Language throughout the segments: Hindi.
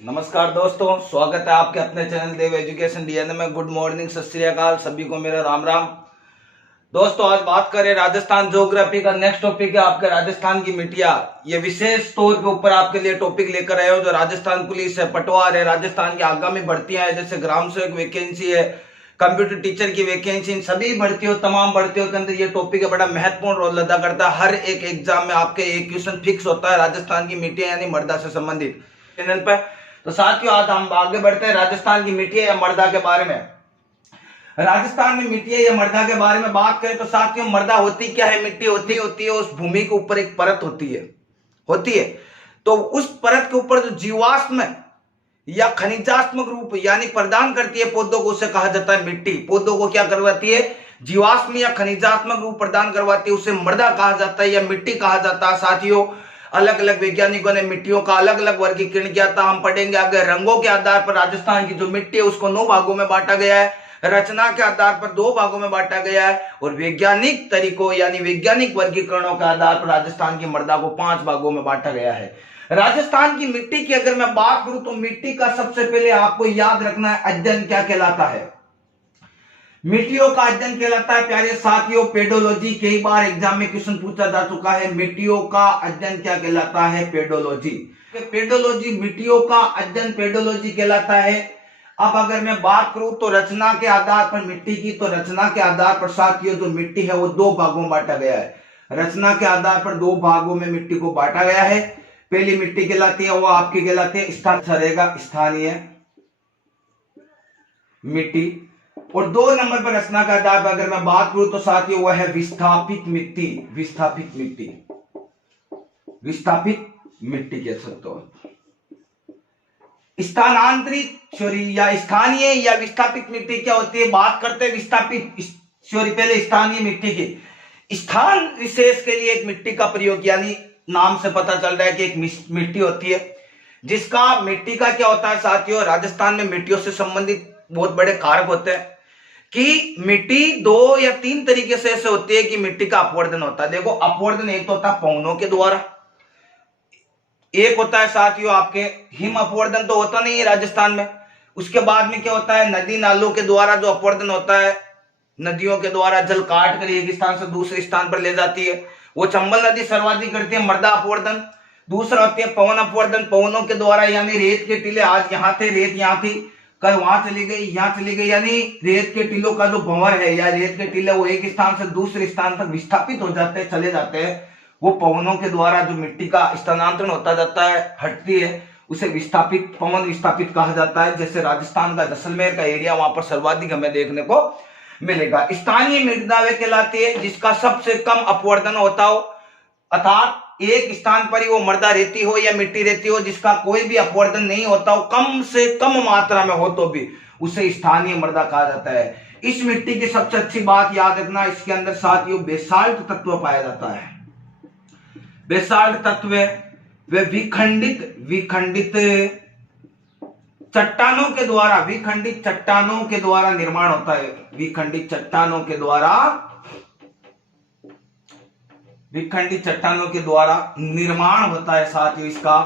नमस्कार दोस्तों, स्वागत है आपके अपने चैनल देव एजुकेशन डीएनए में। गुड मॉर्निंग, सत श्री अकाल, सभी को मेरा राम राम। दोस्तों, आज बात करें राजस्थान ज्योग्राफी का। नेक्स्ट टॉपिक है आपके राजस्थान की मिट्टियां। ये विशेष तौर के ऊपर आपके लिए टॉपिक लेकर आए हो। जो राजस्थान पुलिस है, पटवार है, राजस्थान की आगामी भर्तियां है, जैसे ग्राम सेवक वैकेंसी है, कंप्यूटर टीचर की वैकेंसी, इन सभी भर्तियों, तमाम भर्तियों के अंदर ये टॉपिक बड़ा महत्वपूर्ण रोल अदा करता है। हर एक एग्जाम में आपके एक क्वेश्चन फिक्स होता है राजस्थान की मिट्टियां यानी मृदा से संबंधित चैनल पर। तो साथियों, आज हम आगे बढ़ते हैं राजस्थान की मिट्टियां या मृदा के बारे में। राजस्थान में मिट्टियां या मृदा के बारे में बात करें तो साथियों, मृदा होती क्या है, मिट्टी होती है उस भूमि के ऊपर एक परत होती है। तो उस परत के ऊपर जो जीवाश्म या खनिजात्मक रूप यानी प्रदान करती है पौधों को, उसे कहा जाता है मिट्टी। पौधों को क्या करवाती है, जीवाश्म या खनिजात्मक रूप प्रदान करवाती है, उसे मृदा कहा जाता है या मिट्टी कहा जाता है। साथियों, अलग अलग वैज्ञानिकों ने मिट्टियों का अलग अलग वर्गीकरण किया था। हम पढ़ेंगे आगे। रंगों के आधार पर राजस्थान की जो मिट्टी है उसको 9 भागों में बांटा गया है। रचना के आधार पर 2 भागों में बांटा गया है और वैज्ञानिक तरीकों यानी वैज्ञानिक वर्गीकरणों के आधार पर राजस्थान की मृदा को 5 भागों में बांटा गया है। राजस्थान की मिट्टी की अगर मैं बात करूं तो मिट्टी का सबसे पहले आपको याद रखना है अध्ययन क्या कहलाता है। मिट्टियों का अध्ययन कहलाता है प्यारे साथियों पेडोलॉजी। कई बार एग्जाम में क्वेश्चन पूछा जा चुका है, मिट्टियों का अध्ययन क्या कहलाता है, पेडोलॉजी। पेडोलॉजी, मिट्टियों का अध्ययन पेडोलॉजी कहलाता है। अब अगर मैं बात करूं तो रचना के आधार पर मिट्टी की, तो रचना के आधार पर साथियों जो मिट्टी है वो 2 भागों में बांटा गया है। रचना के आधार पर 2 भागों में मिट्टी को बांटा गया है। पहली मिट्टी कहलाती है वो आपकी कहलाती है स्थानीय मिट्टी, और 2 नंबर पर रचना का आधार पर अगर मैं बात करूं तो साथियों वह है विस्थापित मिट्टी कह सकते हो। स्थानांतरित या स्थानीय या विस्थापित मिट्टी क्या होती है, बात करते हैं विस्थापित। पहले स्थानीय मिट्टी के स्थान विशेष के लिए एक मिट्टी का प्रयोग, यानी नाम से पता चल रहा है कि एक मिट्टी होती है जिसका, मिट्टी का क्या होता है साथियों, राजस्थान में मिट्टियों से संबंधित बहुत बड़े कारक होते हैं कि मिट्टी 2 या 3 तरीके से ऐसे होती है कि मिट्टी का अपवर्तन होता है। देखो, अपवर्तन एक तो होता है पवनों के द्वारा, एक होता है साथियों आपके हिम अपवर्तन, तो होता नहीं है राजस्थान में। उसके बाद में क्या होता है, नदी नालों के द्वारा जो अपवर्तन होता है, नदियों के द्वारा जल काट कर एक स्थान से दूसरे स्थान पर ले जाती है, वो चंबल नदी सर्वाधिक करती है मृदा अपवर्तन। दूसरा होती है पवन अपवर्तन, पवनों के द्वारा, यानी रेत के टीले आज यहाँ थे, रेत यहाँ थी, कल वहां चली गई, यहाँ चली गई, यानी रेत के टीलों का जो भंवर है या रेत के टीले वो एक स्थान से दूसरे स्थान तक विस्थापित हो जाते हैं, चले जाते हैं। वो पवनों के द्वारा जो मिट्टी का स्थानांतरण होता जाता है, हटती है, उसे विस्थापित, पवन विस्थापित कहा जाता है। जैसे राजस्थान का जैसलमेर का एरिया, वहां पर सर्वाधिक हमें देखने को मिलेगा। स्थानीय मृदा वे कहलाती है जिसका सबसे कम अपवर्तन होता हो, अर्थात एक स्थान पर ही वो मृदा रहती हो या मिट्टी रहती हो जिसका कोई भी अपवर्तन नहीं होता हो, कम से कम मात्रा में हो तो भी, उसे स्थानीय मृदा कहा जाता है। इस मिट्टी की सबसे अच्छी बात याद रखना, इसके अंदर साथियों बेसाल्ट तत्व पाया जाता है। बेसाल्ट तत्व वे विखंडित चट्टानों के द्वारा, विखंडित चट्टानों के द्वारा निर्माण होता है। विखंडित चट्टानों के द्वारा निर्माण होता है साथियों इसका।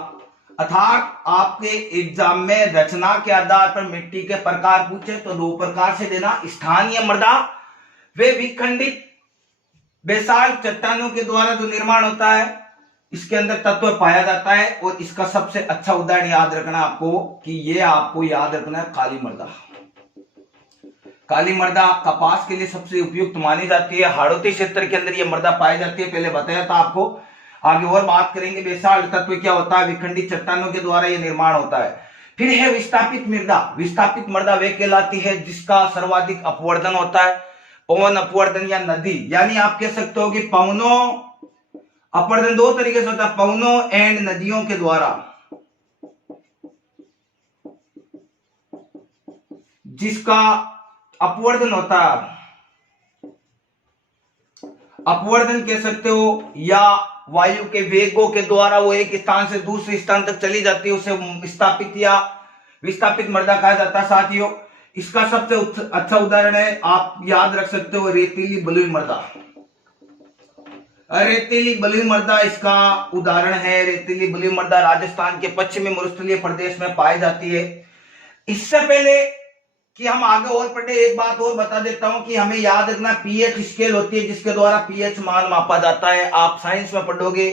अर्थात आपके एग्जाम में रचना के आधार पर मिट्टी के प्रकार पूछे तो 2 प्रकार से देना, स्थानीय मृदा वे विखंडित बेसाल्ट चट्टानों के द्वारा जो निर्माण होता है, इसके अंदर तत्व पाया जाता है। और इसका सबसे अच्छा उदाहरण याद रखना आपको कि ये आपको याद रखना है काली मृदा। काली मृदा कपास के लिए सबसे उपयुक्त मानी जाती है। हाड़ौती क्षेत्र के अंदर ये मृदा पाई जाती है, पहले बताया था आपको, आगे और बात करेंगे। बेसाल्ट तत्व क्या होता है, विखंडित चट्टानों के द्वारा ये निर्माण होता है। फिर है विस्थापित मृदा। विस्थापित मृदा वे कहलाती है जिसका सर्वाधिक अपवर्तन होता है, पवन अपवर्तन या नदी, यानी आप कह सकते हो कि पवनों अपवर्तन 2 तरीके से होता है, पवनों एंड नदियों के द्वारा, जिसका अपवर्तन होता है, अपवर्तन कह सकते हो, या वायु के वेगों के द्वारा वो एक स्थान से दूसरे स्थान तक चली जाती है, उसे विस्थापित या विस्थापित मृदा कहा जाता है साथियों। इसका सबसे अच्छा उदाहरण है, आप याद रख सकते हो, रेतीली बलुई मृदा। रेतीली बलुई मृदा इसका उदाहरण है। रेतीली बलुई मृदा राजस्थान के पश्चिमी मरुस्थलीय प्रदेश में पाई जाती है। इससे पहले कि हम आगे और पढ़े, एक बात और बता देता हूं कि हमें याद रखना पीएच स्केल होती है जिसके द्वारा पीएच मान मापा जाता है। आप साइंस में पढ़ोगे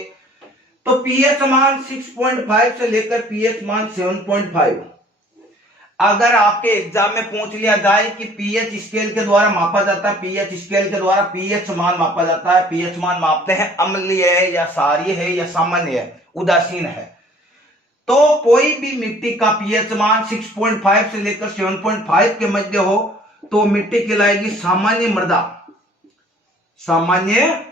तो पीएच मान 6.5 से लेकर पीएच मान 7.5। अगर आपके एग्जाम में पूछ लिया जाए कि पीएच स्केल के द्वारा मापा जाता है, पीएच स्केल के द्वारा पीएच मान मापा जाता है, पीएच मान मापते हैं अम्लीय है या क्षारीय है या सामान्य है, उदासीन है, तो कोई भी मिट्टी का पीएच मान 6.5 से लेकर 7.5 के मध्य हो तो मिट्टी कहलाएगी सामान्य मृदा, सामान्य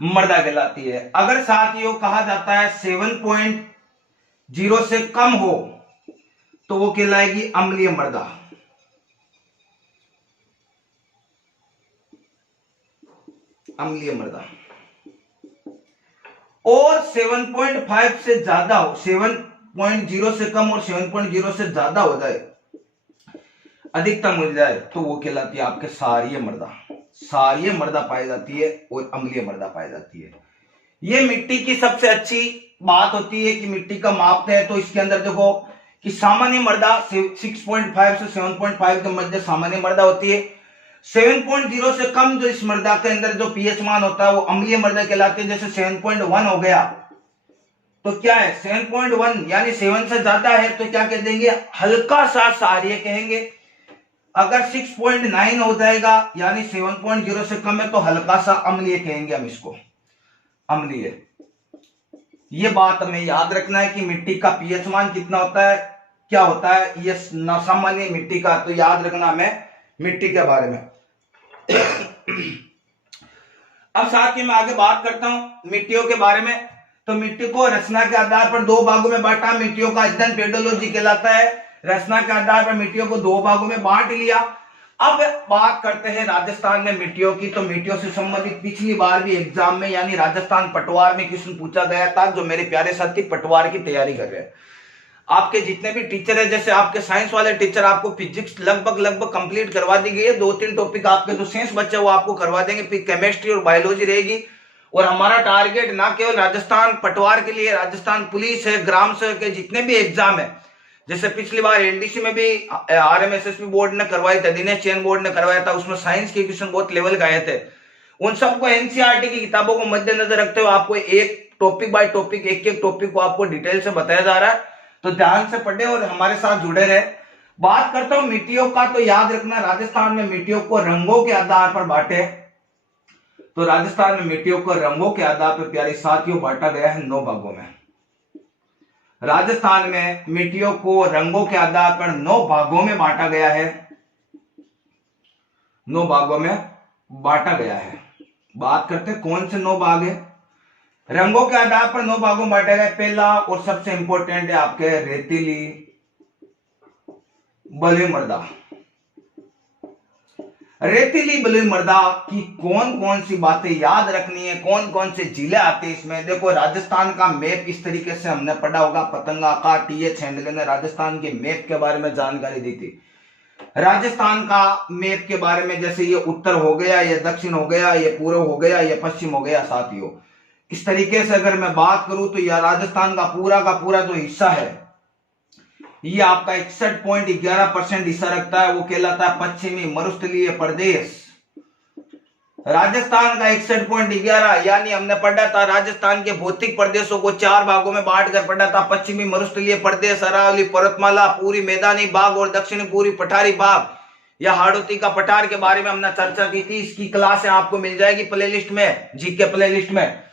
मृदा कहलाती है। अगर साथियों कहा जाता है 7.0 से कम हो तो वो कहलाएगी अम्लीय मृदा। अम्लीय मृदा। और 7.5 से ज्यादा हो, 7.0 से कम और 7.0 से ज्यादा हो जाए, अधिकतम मिल जाए, तो वो कहलाती है आपके क्षारीय मृदा। क्षारीय मृदा पाई जाती है और अम्लीय मृदा पाई जाती है। ये मिट्टी की सबसे अच्छी बात होती है कि मिट्टी का मापते हैं तो इसके अंदर देखो कि सामान्य मृदा 6.5 से 7.5 के मध्य सामान्य मृदा होती है। 7.0 से कम जो इस मृदा के अंदर जो पीएच मान होता है वो अम्लीय मृदा कहलाती है। जैसे 7.1 हो गया तो क्या है, 7.1 यानी 7 से ज्यादा है तो क्या कह देंगे, हल्का सा क्षारीय कहेंगे। अगर 6.9 हो जाएगा यानी 7.0 से कम है तो हल्का सा अम्लीय कहेंगे हम इसको, अम्लीय। ये बात हमें याद रखना है कि मिट्टी का पीएच मान कितना होता है, क्या होता है, ये सामान्य मिट्टी का, तो याद रखना हमें मिट्टी के बारे में। अब साथ ही मैं आगे बात करता हूं मिट्टियों के बारे में। तो मिट्टी को रचना के आधार पर दो भागों में बांटा। मिट्टियों का अध्ययन पेडोलॉजी कहलाता है। रचना के आधार पर मिट्टियों को दो भागों में बांट लिया। अब बात करते हैं राजस्थान में मिट्टियों की। तो मिट्टियों से संबंधित पिछली बार भी एग्जाम में यानी राजस्थान पटवार में क्वेश्चन पूछा गया था। जो मेरे प्यारे साथी पटवार की तैयारी कर रहे हैं, आपके जितने भी टीचर है, जैसे आपके साइंस वाले टीचर, आपको फिजिक्स लगभग कंप्लीट करवा दी गई है। 2-3 टॉपिक आपके जो साइंस बच्चे वो आपको करवा देंगे, फिर केमिस्ट्री और बायोलॉजी रहेगी। और हमारा टारगेट ना केवल राजस्थान पटवार के लिए, राजस्थान पुलिस है, ग्राम सेवक के जितने भी एग्जाम है, जैसे पिछली बार एलडीसी में भी आरएमएसएसबी बोर्ड ने करवाई थी, दिनेश चैन बोर्ड ने करवाया था, उसमें साइंस के क्वेश्चन बहुत लेवल का आए थे। उन सबको एनसीईआरटी की किताबों को मद्देनजर रखते हुए आपको एक टॉपिक बाय टॉपिक, एक टॉपिक को आपको डिटेल से बताया जा रहा है। तो ध्यान से पढ़े और हमारे साथ जुड़े रहे। बात करता हूं मिट्टियों का, तो याद रखना राजस्थान में मिट्टियों को रंगों के आधार पर बांटे। तो राजस्थान में मिट्टियों को रंगों के आधार पर प्यारे साथियों बांटा गया है 9 भागों में। राजस्थान में मिट्टियों को रंगों के आधार पर 9 भागों में बांटा गया है। 9 भागों में बांटा गया है। बात करते हैं कौन से 9 भाग है। रंगों के आधार पर 9 भागों में बांटा गया। पहला और सबसे इंपॉर्टेंट है आपके रेतीली बलुई मृदा। रेतीली बलुई मृदा की कौन कौन सी बातें याद रखनी है, कौन कौन से जिले आते हैं इसमें। देखो राजस्थान का मैप इस तरीके से हमने पढ़ा होगा, पतंगाकार टीएच हैंडले ने राजस्थान के मैप के बारे में जानकारी दी थी। राजस्थान का मैप के बारे में, जैसे ये उत्तर हो गया, ये दक्षिण हो गया, ये पूर्व हो गया, ये पश्चिम हो गया साथियों। इस तरीके से अगर मैं बात करूं तो यह राजस्थान का पूरा जो हिस्सा है ये आपका 61.11% हिस्सा रखता है, वो कहलाता है पश्चिमी मरुस्थलीय प्रदेश। राजस्थान का 61.11 यानी हमने पढ़ा था राजस्थान के भौतिक प्रदेशों को 4 भागों में बांटकर पढ़ा था। पश्चिमी मरुस्थलीय प्रदेश, अरावली पर्वतमाला, पूरी मैदानी भाग और दक्षिणी पूरी पठारी भाग या हाड़ौती का पठार के बारे में हमने चर्चा की थी। इसकी क्लास आपको मिल जाएगी प्लेलिस्ट में, जीके प्लेलिस्ट में।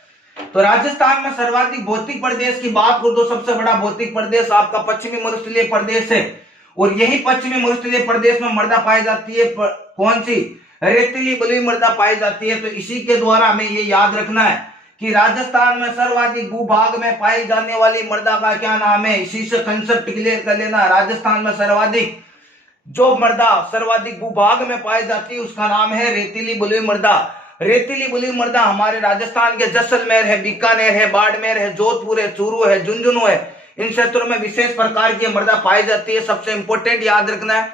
तो राजस्थान में सर्वाधिक भौतिक प्रदेश की बात करूं तो सबसे बड़ा भौतिक प्रदेश आपका पश्चिमी मरुस्थलीय प्रदेश है। और यही पश्चिमी मरुस्थलीय प्रदेश में मृदा पाई जाती है, कौन सी, रेतीली बलुई मृदा पाई जाती है। तो इसी के द्वारा हमें ये याद रखना है कि राजस्थान में सर्वाधिक भूभाग में पाई जाने वाली मृदा का क्या नाम है। इसी से कंसेप्ट क्लियर कर लेना। राजस्थान में सर्वाधिक जो मृदा सर्वाधिक भूभाग में पाई जाती है उसका नाम है रेतीली बलुई मृदा। रेतीली बलुई मृदा हमारे राजस्थान के जैसलमेर है, बीकानेर है, बाड़मेर है, जोधपुर है, चूरू है, झुंझुनू है, इन क्षेत्रों में विशेष प्रकार की मृदा पाई जाती है। सबसे इंपॉर्टेंट याद रखना है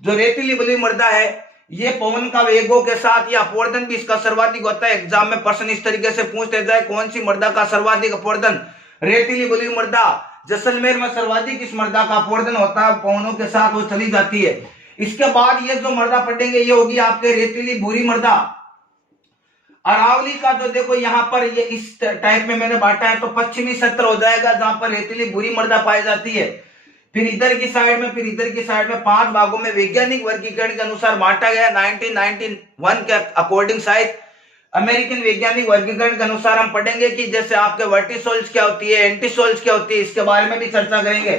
जो रेतीली बलुई मृदा है ये पवन का वेगों के साथ या अपवर्तन भी इसका सर्वाधिक होता है। एग्जाम में प्रश्न इस तरीके से पूछते जाए, कौन सी मृदा का सर्वाधिक अपवर्तन? रेतीली बलुई मृदा। जैसलमेर में सर्वाधिक इस मृदा का अपवर्तन होता है, पवनों के साथ वो चली जाती है। इसके बाद ये जो मृदा पढ़ेंगे ये होगी आपके रेतीली भूरी मृदा। अरावली का जो देखो यहाँ पर ये इस टाइप में मैंने बांटा है, तो पश्चिमी क्षेत्र हो जाएगा जहां पर रेतीली भूरी मृदा पाई जाती है। फिर इधर की साइड में, फिर इधर की साइड में 5 भागों में वैज्ञानिक वर्गीकरण के अनुसार बांटा गया। 1991 के अकॉर्डिंग शायद अमेरिकन वैज्ञानिक वर्गीकरण के अनुसार हम पढ़ेंगे कि जैसे आपके वर्टिसोल्स क्या होती है, एंटीसोल्स क्या होती है, इसके बारे में भी चर्चा करेंगे।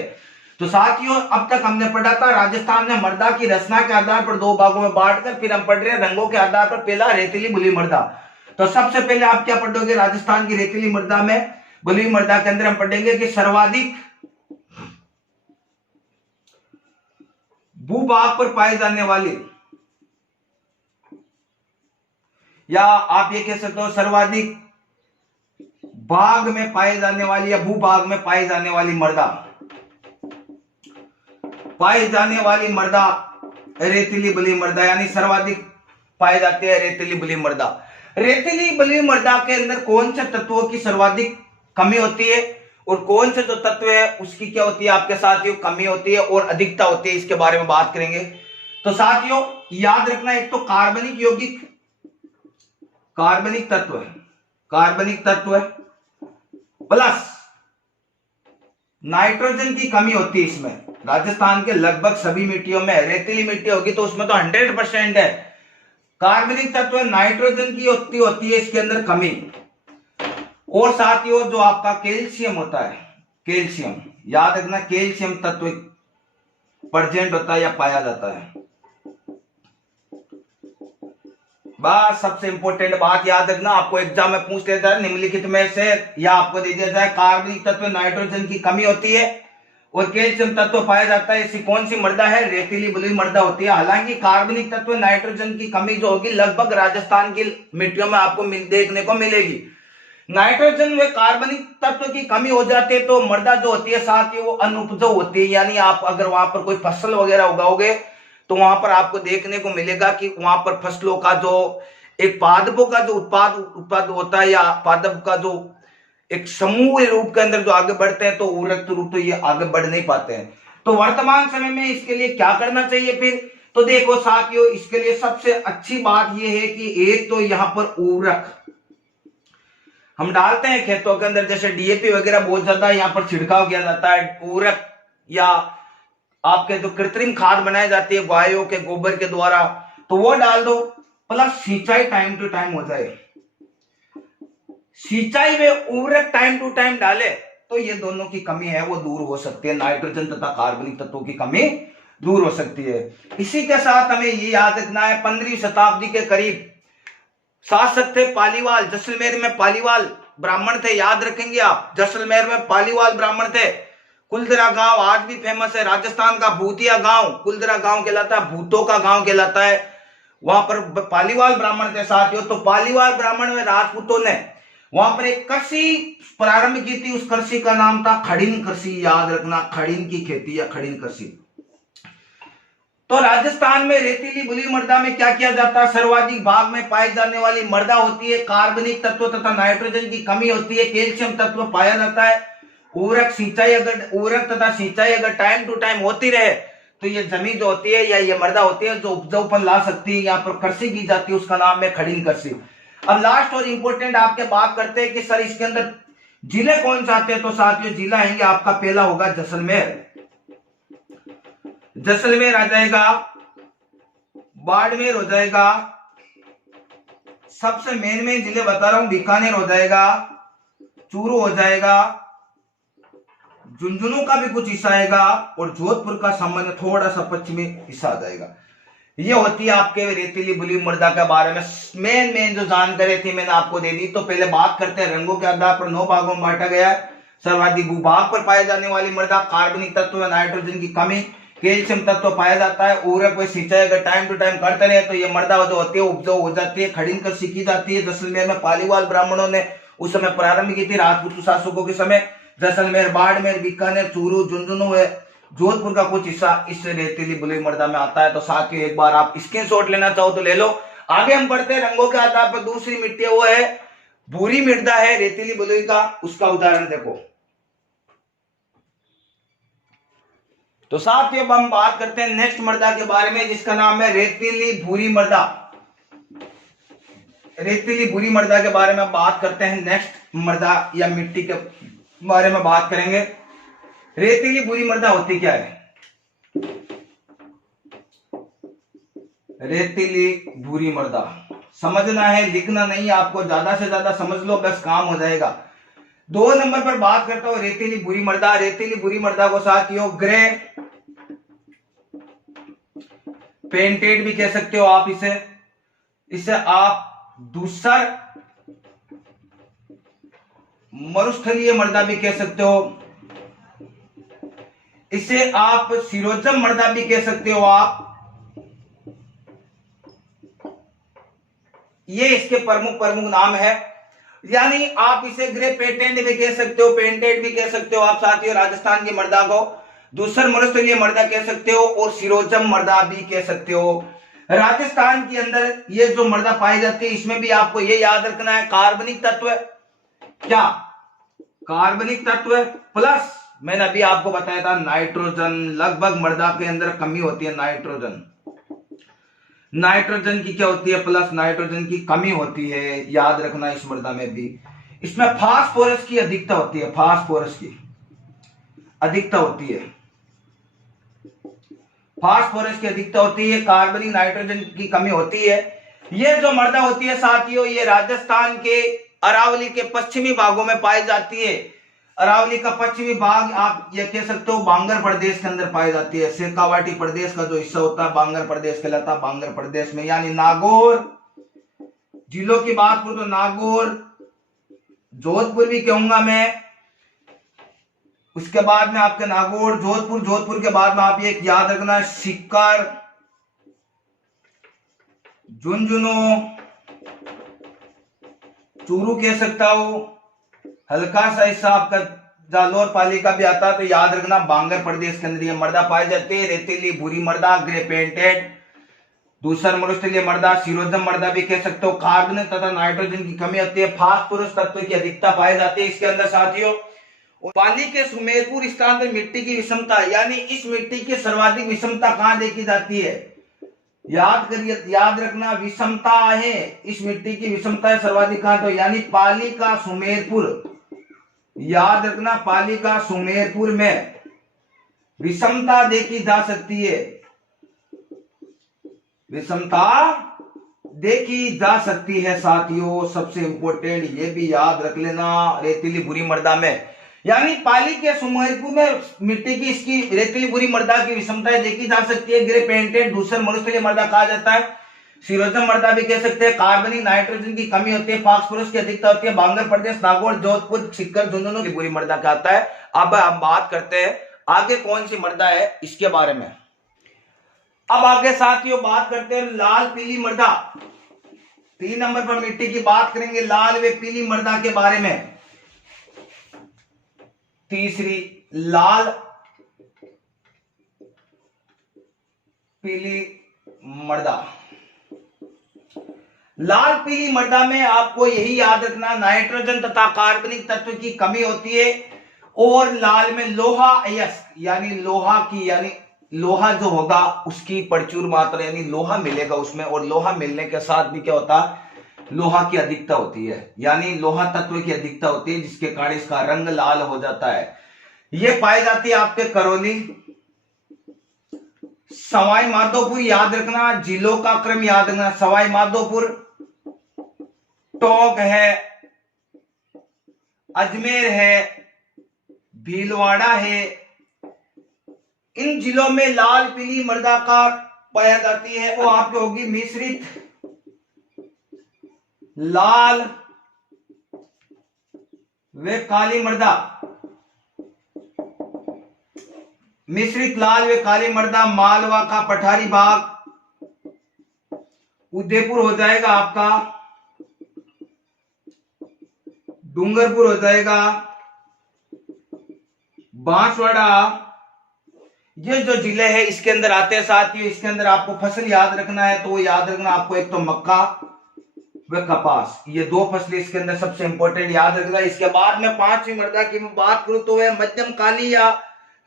तो साथियों अब तक हमने पढ़ा था राजस्थान में मृदा की रचना के आधार पर 2 भागों में बांटकर, फिर हम पढ़ रहे हैं रंगों के आधार पर। पहला रेतीली बलुई मृदा। तो सबसे पहले आप क्या पढ़ोगे? राजस्थान की रेतीली मृदा में, बलुई मृदा के अंदर हम पढ़ेंगे कि सर्वाधिक भूभाग पर पाई जाने वाली, या आप ये कह सकते हो सर्वाधिक भाग में पाए जाने वाली या भूभाग में पाई जाने वाली मृदा, पाई जाने वाली मृदा रेतीली बलुई मृदा, यानी सर्वाधिक पाए जाते हैं रेतीली बलुई मृदा। रेतीली बलुई मृदा के अंदर कौन से तत्वों की सर्वाधिक कमी होती है और कौन से जो तत्व है उसकी क्या होती है आपके साथियों? कमी होती है और अधिकता होती है, इसके बारे में बात करेंगे। तो साथियों याद रखना, एक तो कार्बनिक यौगिक, कार्बनिक तत्व है, कार्बनिक तत्व है, प्लस नाइट्रोजन की कमी होती है इसमें। राजस्थान के लगभग सभी मिट्टियों में, रेतीली मिट्टी होगी तो उसमें तो 100% है कार्बनिक तत्व, नाइट्रोजन की होती है इसके अंदर कमी। और साथियों जो आपका कैल्शियम होता है, कैल्शियम याद रखना, कैल्शियम तत्व प्रेजेंट होता है या पाया जाता है। बस सबसे इंपॉर्टेंट बात याद रखना, आपको एग्जाम में पूछ लिया जाए निम्नलिखित में से, या आपको दे दिया जाए कार्बनिक तत्व नाइट्रोजन की कमी होती है और कैल्शियम तत्व पाया जाता है, ऐसी कौन सी मृदा है? रेतीली बलुई मृदा होती है। हालांकि कार्बनिक तत्व नाइट्रोजन की कमी जो होगी लगभग राजस्थान की मिट्टियों में आपको देखने को मिलेगी। नाइट्रोजन व कार्बनिक तत्व की कमी हो जाती है तो मृदा जो होती है साथियों वो अनुपजाऊ होती है, यानी आप अगर वहां पर कोई फसल वगैरह उगाओगे तो वहां पर आपको देखने को मिलेगा कि वहां पर फसलों का जो एक पादपों का जो उत्पाद होता है या पादप का जो एक समूह रूप के अंदर जो आगे बढ़ते हैं तो उर्वरक रूप तो ये आगे बढ़ नहीं पाते हैं। तो वर्तमान समय में इसके लिए क्या करना चाहिए फिर? तो देखो साथियों इसके लिए सबसे अच्छी बात यह है कि एक तो यहाँ पर उर्वरक हम डालते हैं खेतों के अंदर, जैसे डीएपी वगैरह बहुत ज्यादा यहाँ पर छिड़काव किया जाता है, उर्वरक या आपके जो कृत्रिम खाद बनाई जाती है गायों के गोबर के द्वारा, तो वो डाल दो। प्लस सिंचाई टाइम टू टाइम हो जाए, सिंचाई में उर्वरक टाइम टू टाइम डाले तो ये दोनों की कमी है वो दूर हो सकती है, नाइट्रोजन तथा कार्बनिक तत्वों की कमी दूर हो सकती है। इसी के साथ हमें ये याद रखना है 15वीं शताब्दी के करीब शासक थे पालीवाल, जैसलमेर में पालीवाल ब्राह्मण थे, याद रखेंगे आप, जैसलमेर में पालीवाल ब्राह्मण थे। कुलदरा गांव आज भी फेमस है, राजस्थान का भूतिया गांव कुलदरा गांव कहलाता है, भूतों का गांव कहलाता है, वहां पर पालीवाल ब्राह्मण के साथियों। तो पालीवाल ब्राह्मण में राजपूतों ने वहां पर एक कृषि प्रारंभ की थी, उस कृषि का नाम था खड़ीन कृषि, याद रखना, खड़ीन की खेती या खड़ीन कृषि। तो राजस्थान में रेतीली बलुई मृदा में क्या किया जाता है? सर्वाधिक भाग में पाई जाने वाली मृदा होती है, कार्बनिक तत्व तथा नाइट्रोजन की कमी होती है, कैल्शियम तत्व पाया जाता है, उर्वरक तथा सिंचाई अगर टाइम टू टाइम होती रहे तो ये जमीन जो होती है या ये मृदा होती है जो उपजाऊपन ला सकती है, यहाँ पर कृषि की जाती है, उसका नाम है खड़ीन कृषि। अब लास्ट और इंपोर्टेंट आपके बात करते हैं कि सर इसके अंदर जिले कौन से आते हैं? तो साथियों जिला आएंगे आपका, पहला होगा जैसलमेर, जैसलमेर आ जाएगा, बाड़मेर हो जाएगा, सबसे मेन जिले बता रहा हूं, बीकानेर हो जाएगा, चूरू हो जाएगा, झुंझुनू का भी कुछ हिस्सा आएगा और जोधपुर का सामान्य थोड़ा सा पश्चिमी हिस्सा आ जाएगा। ये होती है आपके रेतीली बलुई मृदा के बारे में मेन जो जानकारी थी मैंने आपको दे दी। तो पहले बात करते हैं रंगों के आधार पर 9 भागों में बांटा गया है। सर्वाधिक भूभाग पर पाए जाने वाली मृदा, कार्बनिक तत्व, नाइट्रोजन की कमी, कैल्शियम तत्व पाया जाता है, उर्वरक व सिंचाई अगर टाइम टू टाइम करते रहे तो ये मृदा जो होती है उपजाऊ हो जाती है, खड़ीन कृषि की जाती है। जैसलमेर में पालीवाल ब्राह्मणों ने उस समय प्रारंभ की थी, राजपूत शासकों के समय। जैसलमेर, बाड़मेर, बीकानेर, चूरू, झुंझुनू जोधपुर का कुछ हिस्सा इस रेतीली बलुई मृदा में आता है। तो साथियों एक बार आप स्क्रीनशॉट लेना चाहो तो ले लो। आगे हम बढ़ते हैं रंगों के आधार पर। दूसरी मिट्टी वो है भूरी मृदा है रेतीली बलुई का, उसका उदाहरण देखो। तो साथियों अब हम बात करते हैं नेक्स्ट मृदा के बारे में, जिसका नाम है रेतीली भूरी मृदा। रेतीली भूरी मृदा के बारे में बात करते हैं। नेक्स्ट मृदा या मिट्टी के बारे में बात करेंगे। रेतीली भूरी मृदा होती क्या है? रेतीली भूरी मृदा समझना है, लिखना नहीं, आपको ज्यादा से ज्यादा समझ लो बस काम हो जाएगा। 2 नंबर पर बात करता हूं रेतीली भूरी मृदा। रेतीली भूरी मृदा को साथियों ग्रे पेंटेड भी कह सकते हो आप इसे आप दूसर मरुस्थलीय मृदा भी कह सकते हो, इसे आप सिरोजम मृदा भी कह सकते हो आप। ये इसके प्रमुख नाम है। यानी आप इसे ग्रे पेटेंट भी कह सकते हो, पेंटेड भी कह सकते हो आप साथियों। राजस्थान की मृदा को दूसर मरुस्थलीय मृदा कह सकते हो और सिरोजम मृदा भी कह सकते हो। राजस्थान के अंदर ये जो मृदा पाई जाती है इसमें भी आपको ये याद रखना है कार्बनिक तत्व, क्या कार्बनिक तत्व प्लस मैंने अभी आपको बताया था नाइट्रोजन। लगभग मृदा के अंदर कमी होती है नाइट्रोजन की क्या होती है? प्लस नाइट्रोजन की कमी होती है, याद रखना इस मृदा में भी। इसमें फास्फोरस की अधिकता होती है, फास्फोरस की अधिकता होती है, फास्फोरस की अधिकता होती है, कार्बनिक नाइट्रोजन की कमी होती है। ये जो मृदा होती है साथियों ये राजस्थान के अरावली के पश्चिमी भागों में पाई जाती है। अरावली का पश्चिमी भाग आप ये कह सकते हो बांगर प्रदेश के अंदर पाई जाती है। शेखावाटी प्रदेश का जो हिस्सा होता है बांगर प्रदेश कहलाता है। बांगर प्रदेश में यानी नागौर जिलों की बात करूं तो नागौर, जोधपुर भी कहूंगा मैं, उसके बाद में आपके नागौर, जोधपुर के बाद में आप ये याद रखना सीकर, झुंझुनू, चूरू कह सकता हूं, हल्का सा हिस्सा आपका जालोर पालिका भी आता है। तो याद रखना बांगर प्रदेश के अंदर ये मृदा पाई जाती है। रेतीली भूरी मृदा, ग्रे पेंटेड, दूसर मरुस्थलीय मृदा, सिरोजम मृदा भी कह सकते हो। कार्बन तथा नाइट्रोजन की कमी होती है, फास्फोरस तत्व की अधिकता पाई जाती है इसके अंदर साथियों। पाली के सुमेरपुर स्थान पर मिट्टी की विषमता, यानी इस मिट्टी की सर्वाधिक विषमता कहां देखी जाती है? याद करिए, याद रखना विषमता है, इस मिट्टी की विषमता है सर्वाधिक कहां? तो यानी पाली का सुमेरपुर, याद रखना पाली का सुमेरपुर में विषमता देखी जा सकती है, विषमता देखी जा सकती है साथियों। सबसे इंपॉर्टेंट ये भी याद रख लेना रेतीली भूरी मृदा में, यानी पाली के सुमेरपुर में मिट्टी की इसकी रेतीली भूरी मृदा की विषमताएं देखी जा सकती है। ग्रे पेंटेड दूसर मरुस्थलीय मृदा कहा जाता है, सिरोजम मृदा भी कह सकते हैं। कार्बनिक नाइट्रोजन की कमी होती है, फास्फोरस की अधिकता होती है। बांगर प्रदेश, नागौर, जोधपुर, सीकर, झुंझुनू की भूरी मृदा कहता है। अब हम बात करते हैं आगे कौन सी मृदा है इसके बारे में। अब आगे साथियों बात करते हैं लाल पीली मृदा। 3 नंबर पर मिट्टी की बात करेंगे, लाल व पीली मृदा के बारे में। तीसरी लाल पीली मृदा। लाल पीली मृदा में आपको यही याद रखना नाइट्रोजन तथा कार्बनिक तत्व की कमी होती है और लाल में लोहा अयस्क यानी लोहा की, यानी लोहा जो होगा उसकी प्रचुर मात्रा, यानी लोहा मिलेगा उसमें। और लोहा मिलने के साथ भी क्या होता है? लोहा की अधिकता होती है, यानी लोहा तत्व की अधिकता होती है, जिसके कारण इसका रंग लाल हो जाता है। ये पाई जाती है आपके करौली, सवाई माधोपुर, याद रखना जिलों का क्रम याद रखना, सवाई माधोपुर, टोंक है, अजमेर है, भीलवाड़ा है। इन जिलों में लाल पीली मृदा का पाया जाती है। वो आपकी होगी मिश्रित लाल व काली मृदा, मिश्रित लाल व काली मृदा। मालवा का पठारी भाग, उदयपुर हो जाएगा आपका, डूंगरपुर हो जाएगा, बांसवाड़ा, ये जो जिले हैं इसके अंदर आते हैं साथियों। इसके अंदर आपको फसल याद रखना है, तो वो याद रखना आपको एक तो मक्का व कपास, ये दो फसलें इसके अंदर सबसे इंपॉर्टेंट याद रखना। इसके बाद में पांचवी मृदा की मैं बात करूं तो वह मध्यम काली या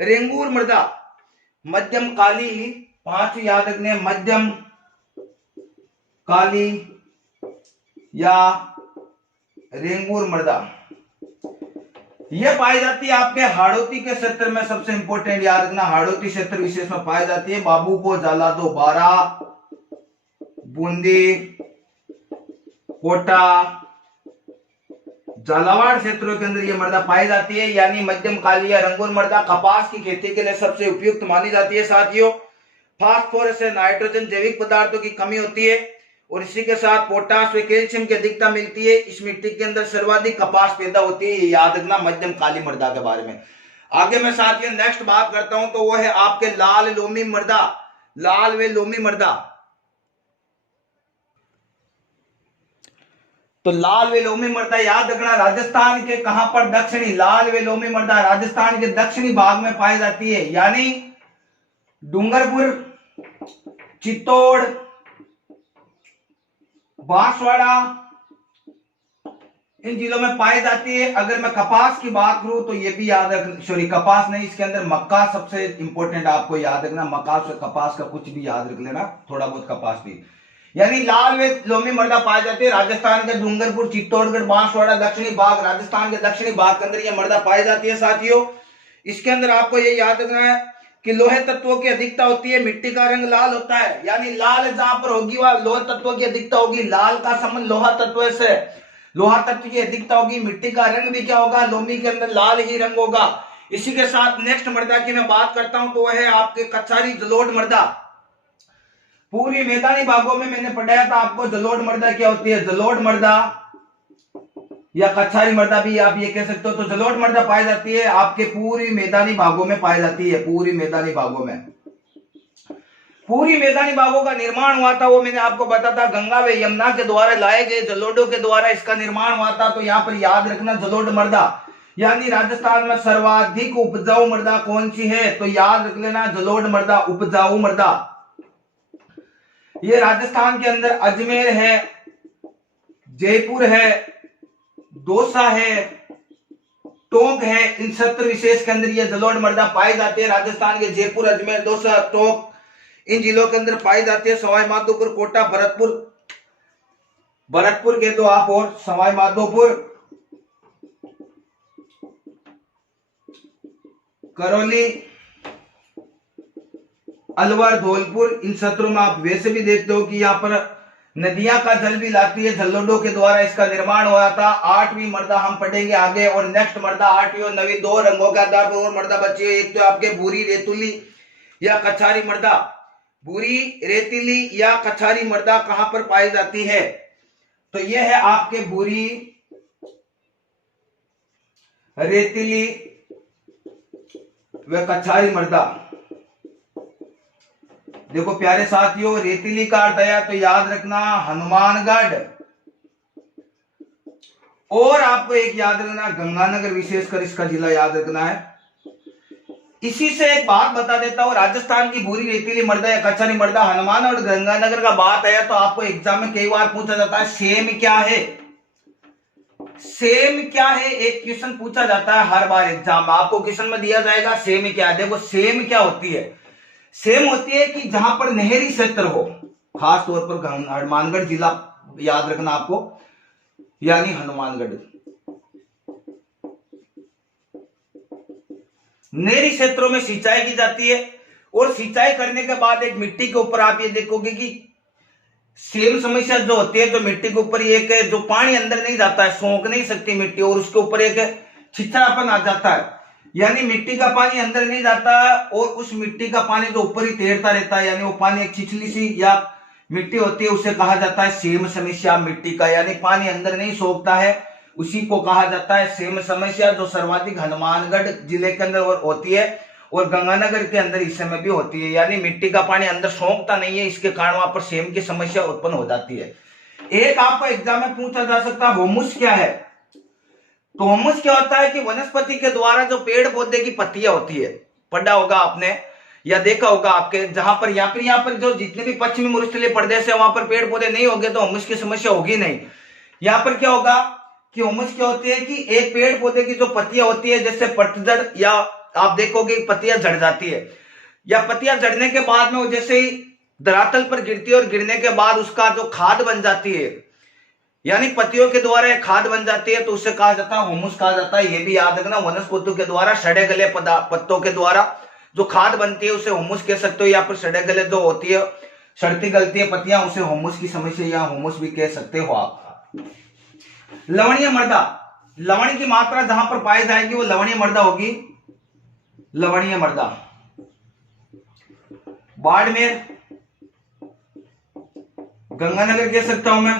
रेंगूर मृदा। मध्यम काली, पांचवी याद रखने, मध्यम काली या रेंगूर मृदा, यह पाई जाती है आपके हाड़ौती के क्षेत्र में। सबसे इंपॉर्टेंट याद रखना, हाड़ौती क्षेत्र विशेष में पाई जाती है। बाबू को जाला दो 12, बूंदी, कोटा, झालावाड़ क्षेत्रों के अंदर यह मृदा पाई जाती है, यानी मध्यम काली या रंगूर मृदा कपास की खेती के लिए सबसे उपयुक्त मानी जाती है साथियों। फास्फोरस से नाइट्रोजन जैविक पदार्थों की कमी होती है और इसी के साथ पोटास व कैल्शियम की अधिकता मिलती है। इस मिट्टी के अंदर सर्वाधिक कपास पैदा होती है, ये याद रखना मध्यम काली मृदा के बारे में। आगे मैं साथियों नेक्स्ट बात करता हूं तो वो है आपके लाल लोमी मृदा। लाल व लोमी मृदा, तो लाल व लोमी मृदा याद रखना राजस्थान के कहां पर, दक्षिणी, लाल व लोमी मृदा राजस्थान के दक्षिणी भाग में पाई जाती है, यानी डूंगरपुर, चित्तौड़, बांसवाड़ा, इन जिलों में पाई जाती है। अगर मैं कपास की बात करूं तो ये भी याद रख, सॉरी कपास नहीं, इसके अंदर मक्का सबसे इंपॉर्टेंट आपको याद रखना। मक्का से कपास का कुछ भी याद रख लेना, थोड़ा बहुत कपास भी। यानी लाल व लोमी मृदा पाई जाती है राजस्थान के डूंगरपुर, चित्तौड़गढ़, बांसवाड़ा, दक्षिणी भाग, राजस्थान के दक्षिणी भाग के अंदर यह मृदा पाई जाती है साथियों। इसके अंदर आपको ये याद रखना है कि लोहे तत्वों की अधिकता होती है, मिट्टी का रंग लाल होता है, यानी लाल जहां पर होगी वह लोहे तत्वों की अधिकता होगी। लाल का संबंध लोहा तत्व से, लोहा तत्व की अधिकता होगी, मिट्टी का रंग भी क्या होगा, लोमी के अंदर लाल ही रंग होगा। इसी के साथ नेक्स्ट मृदा की मैं बात करता हूं तो वह है आपके कछारी जलोढ़ मृदा। पूर्वी मैदानी भागों में मैंने पढ़ाया था आपको जलोढ़ मृदा क्या होती है। जलोढ़ मृदा या कछारी मृदा भी आप ये कह सकते हो। तो जलोढ़ मृदा पाई जाती है आपके पूर्वी मैदानी भागों में पाई जाती है, पूर्वी मैदानी भागों में। पूर्वी मैदानी भागों का निर्माण हुआ था वो मैंने आपको बताया था, गंगा व यमुना के द्वारा लाए गए जलोढ़ों के द्वारा इसका निर्माण हुआ था। तो यहाँ पर याद रखना जलोढ़ मृदा, यानी राजस्थान में सर्वाधिक उपजाऊ मृदा कौन सी है, तो याद रख लेना जलोढ़ मृदा, उपजाऊ मृदा। ये राजस्थान के अंदर अजमेर है, जयपुर है, दौसा है, टोंक है, इन क्षेत्र विशेष के अंदर ये जलोढ़ मृदा पाई जाती है। राजस्थान के जयपुर, अजमेर, दौसा, टोंक इन जिलों के अंदर पाई जाती है। सवाई माधोपुर, कोटा, भरतपुर, भरतपुर के दो आप, और सवाई माधोपुर, करौली, अलवर, धौलपुर, इन क्षेत्रों में आप वैसे भी देखते हो कि यहाँ पर नदियां का जल भी लाती है, जलोढ़ों के द्वारा इसका निर्माण हुआ था। 8वीं मृदा हम पढ़ेंगे आगे, और नेक्स्ट मृदा 8वीं और 9वीं दो रंगों के आधार पर और मृदा बची है। एक तो आपके भूरी रेतीली या कछारी मृदा। भूरी रेतीली या कछारी मृदा कहां पर पाई जाती है, तो यह है आपके भूरी रेतीली व कछारी मृदा। देखो प्यारे साथियों, रेतीली का अर्थ आया तो याद रखना हनुमानगढ़, और आपको एक याद रखना गंगानगर, विशेषकर इसका जिला याद रखना है। इसी से एक बात बता देता हूं, राजस्थान की भूरी रेतीली मृदा या कछारी मृदा, हनुमान और गंगानगर का बात आया तो आपको एग्जाम में कई बार पूछा जाता है सेम क्या है, सेम क्या है, एक क्वेश्चन पूछा जाता है हर बार एग्जाम में। आपको क्वेश्चन में दिया जाएगा सेम क्या है। देखो सेम क्या होती है, सेम होती है कि जहां पर नहरी क्षेत्र हो, खास तौर पर हनुमानगढ़ जिला याद रखना आपको, यानी हनुमानगढ़ नहरी क्षेत्रों में सिंचाई की जाती है। और सिंचाई करने के बाद एक मिट्टी के ऊपर आप ये देखोगे कि सेम समस्या जो होती है, तो मिट्टी के ऊपर एक है जो पानी अंदर नहीं जाता है, सोख नहीं सकती मिट्टी, और उसके ऊपर एक छिछड़ापन आ जाता है, यानी मिट्टी का पानी अंदर नहीं जाता और उस मिट्टी का पानी जो ऊपर ही तैरता रहता है, यानी वो पानी एक छिछली सी या मिट्टी होती है, उसे कहा जाता है सेम समस्या मिट्टी का, यानी पानी अंदर नहीं सोखता है, उसी को कहा जाता है सेम समस्या, जो सर्वाधिक हनुमानगढ़ जिले के अंदर होती है और गंगानगर के अंदर इस समय भी होती है, यानी मिट्टी का पानी अंदर सोखता नहीं है, इसके कारण वहां पर सेम की समस्या उत्पन्न हो जाती है। एक आपको एग्जाम में पूछा जा सकता है होमुस क्या है, तो होमुस क्या होता है कि वनस्पति के द्वारा जो पेड़ पौधे की पत्तियां होती है, पढ़ा होगा आपने, या देखा होगा आपके, जहां पर यहाँ पर जो जितने भी पश्चिमी मरुस्थलीय प्रदेश है वहां पर पेड़ पौधे नहीं होंगे तो हुमस की समस्या होगी नहीं। यहाँ पर क्या होगा कि हुमस क्या होती है कि एक पेड़ पौधे की जो पत्तियां होती है, जैसे पतझड़, या आप देखोगे पत्तियां झड़ जाती है, या पत्तियां झड़ने के बाद में वो जैसे ही धरातल पर गिरती है और गिरने के बाद उसका जो खाद बन जाती है, यानी पत्तियों के द्वारा खाद बन जाती है, तो उसे कहा जाता है हुमुस कहा जाता है। ये भी याद रखना, वनस्पतियों के द्वारा सड़े गले पत्तों के द्वारा जो खाद बनती है उसे हुमुस कह सकते हो, या फिर सड़े गले जो होती है, सड़ती गलती है पत्तियां, उसे हुमुस की समस्या या हुमुस भी कह सकते हो आप। लवणीय मृदा, लवण की मात्रा जहां पर पाई जाएगी वो लवणीय मृदा होगी। लवणीय मृदा बाड़मेर, गंगानगर कह सकता हूं मैं,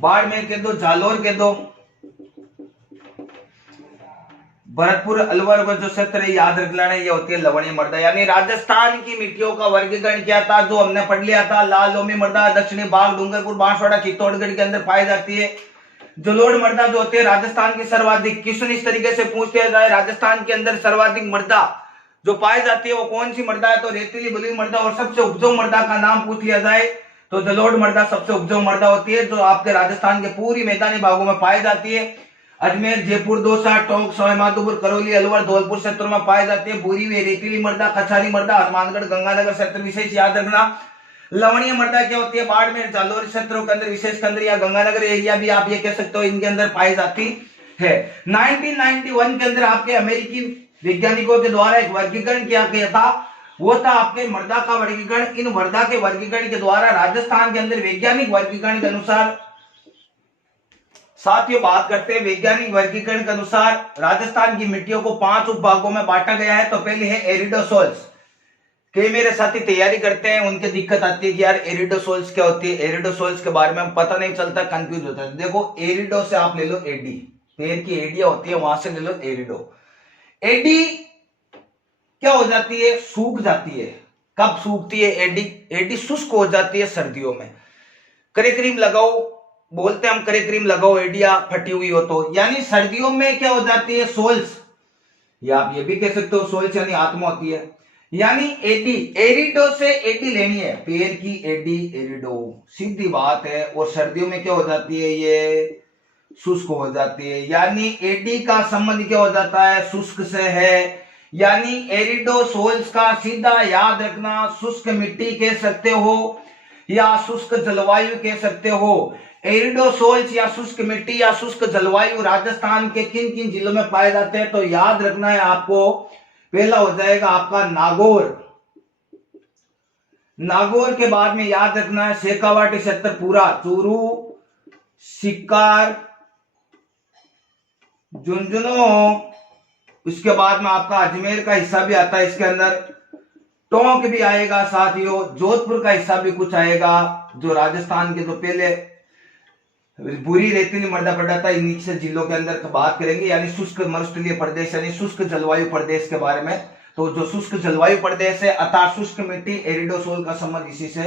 बाड़मेर कह दो, जालोर कह दो, भरतपुर, अलवर का जो क्षेत्र है याद रख लेना, ये होती है लवणीय मृदा। यानी राजस्थान की मिट्टियों का वर्गीकरण क्या था जो हमने पढ़ लिया था। लाल लोमी मृदा दक्षिणी भाग डूंगरपुर, बांसवाड़ा, चित्तौड़गढ़ के अंदर पाई जाती है। जलोढ़ मृदा जो होती है राजस्थान की सर्वाधिक, क्वेश्चन इस तरीके से पूछते जाए राजस्थान के अंदर सर्वाधिक मृदा जो पाई जाती है वो कौन सी मृदा है, तो रेतीली बलुई मृदा। और सबसे उपजाऊ मृदा का नाम पूछ लिया जाए तो जलोढ़ मृदा सबसे उपजाऊ मृदा होती है, जो आपके राजस्थान के पूरी मैदानी भागों में पाई जाती है। अजमेर, जयपुर, दौसा, टोंक, सवाईमाधोपुर, करौली, अलवर, धौलपुर क्षेत्रों में पाई जाती है। भूरी हुई रेतीली मृदा, कछारी मृदा, हनुमानगढ़, गंगानगर क्षेत्र विशेष याद रखना। लवणीय मृदा क्या होती है, बाड़मेर, जालोर क्षेत्रों के अंदर, विशेष के अंदर, या गंगानगर एरिया भी आप ये कह सकते हो, इनके अंदर पाई जाती है। 1991 के अंदर आपके अमेरिकी वैज्ञानिकों के द्वारा एक वर्गीकरण किया गया था, वो था आपके मृदा का वर्गीकरण। इन मृदा के वर्गीकरण के द्वारा राजस्थान के अंदर वैज्ञानिक वर्गीकरण के अनुसार, साथियों बात करते हैं वैज्ञानिक वर्गीकरण के अनुसार राजस्थान की मिट्टियों को 5 उपभागों में बांटा गया है। तो पहले है एरिडोसोल्स। कई मेरे साथी तैयारी करते हैं, उनकी दिक्कत आती है कि यार एरिडोसोल्स क्या होती है, एरिडोसोल्स के बारे में पता नहीं चलता, कंफ्यूज होता है। देखो एरिडो से आप ले लो एडी, पेड़ की एडिया होती है वहां से ले लो एरिडो। एडी क्या हो जाती है, सूख जाती है। कब सूखती है एडी, एडी शुष्क हो जाती है सर्दियों में। करे क्रीम लगाओ, बोलते हैं हम करे क्रीम लगाओ एडिया फटी हुई हो तो, यानी सर्दियों में क्या हो जाती है सोल्स, या आप ये भी कह सकते हो सोल्स यानी आत्मा होती है। यानी एडी, एरिडो से एडी लेनी है, पेड़ की एडी एरिडो, सीधी बात है। और सर्दियों में क्या हो जाती है, ये शुष्क हो जाती है। यानी एडी का संबंध क्या हो जाता है, शुष्क से है। यानी एरिडोसोल्स का सीधा याद रखना, शुष्क मिट्टी कह सकते हो या शुष्क जलवायु कह सकते हो। एरिडोसोल्स या शुष्क मिट्टी या शुष्क जलवायु राजस्थान के किन किन जिलों में पाए जाते हैं, तो याद रखना है आपको, पहला हो जाएगा आपका नागौर, नागौर के बाद में याद रखना है शेखावाटी क्षेत्र पूरा, चूरू, सिक्कार, झुंझुनू, उसके बाद में आपका अजमेर का हिस्सा भी आता है इसके अंदर, टोंक भी आएगा साथियों, जोधपुर का हिस्सा भी कुछ आएगा, जो राजस्थान के जो पहले बुरी रेतीली मृदा पड़ा था, इन से जिलों के अंदर बात करेंगे। यानी शुष्क मरुस्थलीय प्रदेश यानी शुष्क जलवायु प्रदेश के बारे में। तो जो शुष्क जलवायु प्रदेश है अर्थात शुष्क मिट्टी, एरिडोसोल का संबंध इसी से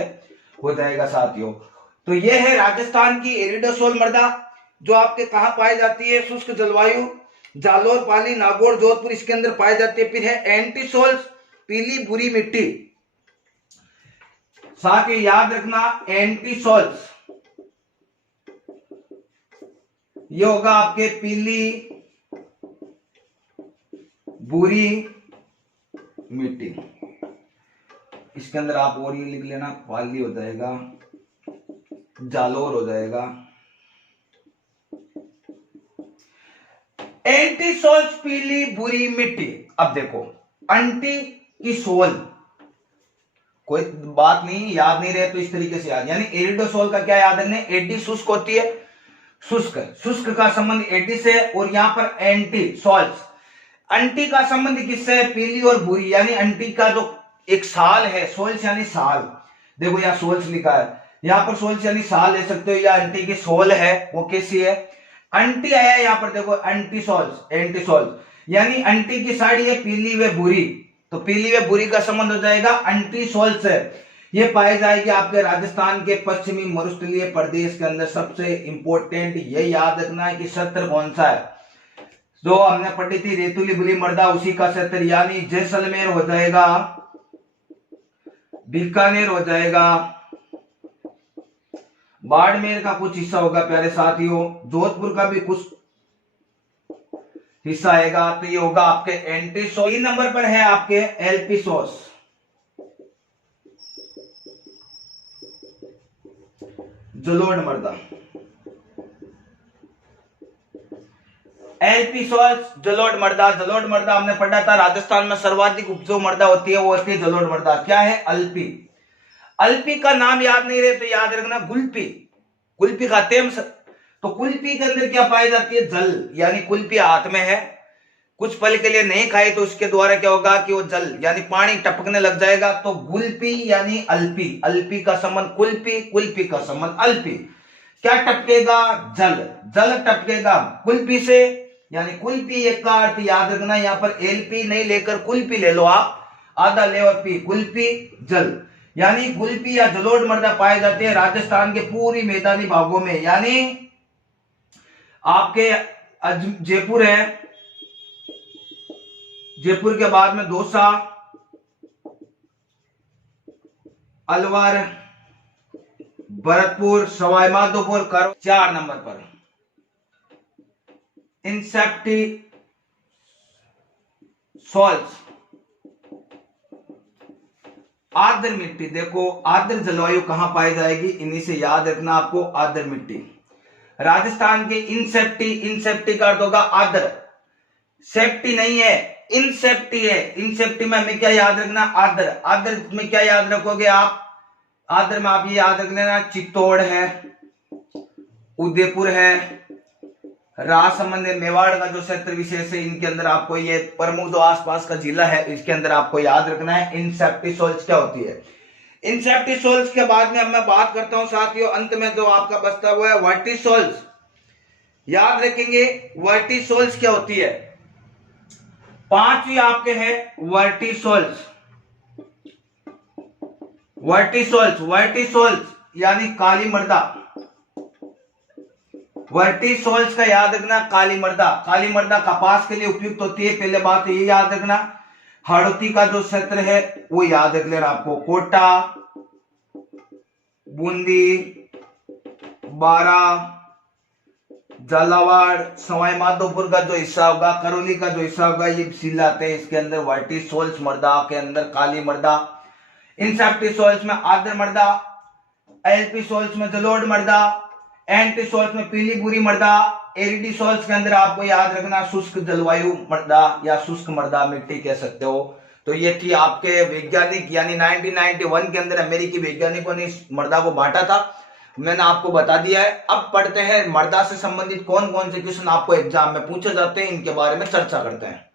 हो जाएगा साथियों। तो ये है राजस्थान की एरिडोसोल मृदा, जो आपके कहां पाई जाती है, शुष्क जलवायु, जालोर, पाली, नागौर, जोधपुर, इसके अंदर पाई जाती है। फिर है एंटीसोल्स, पीली बुरी मिट्टी, साथ ही याद रखना एंटीसोल्स, ये होगा आपके पीली बुरी मिट्टी। इसके अंदर आप और ये लिख लेना, पाली हो जाएगा, जालोर हो जाएगा। एंटीसोल्स पीली बुरी मिट्टी। अब देखो अंटी की सोल, कोई बात नहीं, याद नहीं रहे तो इस तरीके से याद, यानी एरिडोसोल का क्या याद रखना, एडी शुष्क होती है, शुष्क, शुष्क का संबंध एडी से। और यहां पर एंटी सॉल्स, अंटी का संबंध किससे, पीली और बुरी। यानी अंटी का जो एक साल है, सोल्स यानी साल, देखो यहाँ सोल्स लिखा है, यहाँ पर सोल्स यानी साल ले सकते हो, या अंटी की सोल है वो कैसी है, अंटी आया यहाँ पर देखो एंटी सोल्स, एंटी सोल्स यानी अंटी की साड़ी है पीली व बुरी, तो पीली व बुरी का संबंध हो जाएगा अंटी सोल्स है। ये पाई जाएगी आपके राजस्थान के पश्चिमी मरुस्थलीय प्रदेश के अंदर। सबसे इंपॉर्टेंट ये याद रखना है कि क्षेत्र कौन सा है, जो हमने पढ़ी थी रेतुली बुली मर्दा, उसी का क्षेत्र, यानी जैसलमेर हो जाएगा, बीकानेर हो जाएगा, बाड़मेर का कुछ हिस्सा होगा प्यारे साथियों, जोधपुर का भी कुछ हिस्सा आएगा। तो ये होगा आपके एंटी सोर्स। 3 नंबर पर है आपके एलपी सोर्स, जलोढ़ मृदा। एलपी सोर्स जलोढ़ मृदा। जलोढ़ मृदा हमने पढ़ा था राजस्थान में सर्वाधिक उपजाऊ मृदा होती है, वो होती है जलोढ़ मृदा। क्या है? अल्पी। अल्पी का नाम याद नहीं रहे तो याद रखना गुल्पी। कुल्फी खाते हैं हम। तो कुल्फी के अंदर क्या पाई जाती है? जल, यानी कुल्फी हाथ में है, कुछ पल के लिए नहीं खाई तो उसके द्वारा क्या होगा कि वो जल यानी पानी टपकने लग जाएगा। तो गुल्पी यानी अल्पी। अल्पी का संबंध कुल्फी, कुल्फी का संबंध अल्पी। क्या टपकेगा? जल। जल टपकेगा कुल्फी से, यानी कुल्फी। एक का अर्थ याद रखना, यहां पर एलपी नहीं लेकर कुल्फी ले लो आप, आधा ले और पी, कुल्फी जल। यानी कुल्फी या जलोढ़ मृदा पाए जाते हैं राजस्थान के पूरी मैदानी भागों में, यानी आपके जयपुर है, जयपुर के बाद में दौसा, अलवर, भरतपुर, सवाई माधोपुर, कर। 4 नंबर पर इंसेप्टी सॉल्स, आर्द्र मिट्टी। देखो आर्द्र जलवायु कहां पाई जाएगी, इन्हीं से याद रखना आपको, आर्द्र मिट्टी। राजस्थान के इंसेप्टी, इंसेप्टी का अर्थ होगा आर्द्र, सेप्टी नहीं है, इंसेप्टी है। इंसेप्टी में हमें क्या याद रखना? आर्द्र। आर्द्र में क्या याद रखोगे आप? आर्द्र में आप ये याद रख लेना, चित्तौड़ है, उदयपुर है, राजसमंद है, मेवाड़ का जो क्षेत्र विशेष है, इनके अंदर आपको ये प्रमुख जो आसपास का जिला है इसके अंदर आपको याद रखना है इंसेप्टिसोल्स क्या होती है। इंसेप्टिसोल्स के बाद में अब मैं बात करता हूं साथियों, अंत में जो आपका बचता हुआ है वर्टिसोल्स। याद रखेंगे वर्टिसोल्स क्या होती है। 5 आपके हैं वर्टिसोल्स। वर्टिसोल्स, वर्टिसोल्स यानी काली मृदा। वर्टिसोल्स का याद रखना, काली मृदा। काली मृदा कपास के लिए उपयुक्त होती है, पहले बात ये याद रखना। हाड़ौती का जो क्षेत्र है वो याद रख लेना आपको, कोटा, बूंदी, बारा, झालावाड़, सवाई माधोपुर का जो हिस्सा होगा, करौली का जो हिस्सा होगा, ये जिलाते हैं इसके अंदर वर्टिसोल्स मृदा के अंदर काली मृदा। इंसेप्टिसोल्स में आर्द्र मृदा, एल्पिसोल्स में जलोढ़ मृदा, एंटीसोल्स में पीली बुरी मृदा, एरिडिसोल्स के अंदर आपको याद रखना शुष्क जलवायु मृदा या शुष्क मृदा मिट्टी कह सकते हो। तो ये थी आपके वैज्ञानिक, यानी 1991 के अंदर अमेरिकी वैज्ञानिकों ने इस मृदा को बांटा था, मैंने आपको बता दिया है। अब पढ़ते हैं मृदा से संबंधित कौन कौन से क्वेश्चन आपको एग्जाम में पूछे जाते हैं, इनके बारे में चर्चा करते हैं।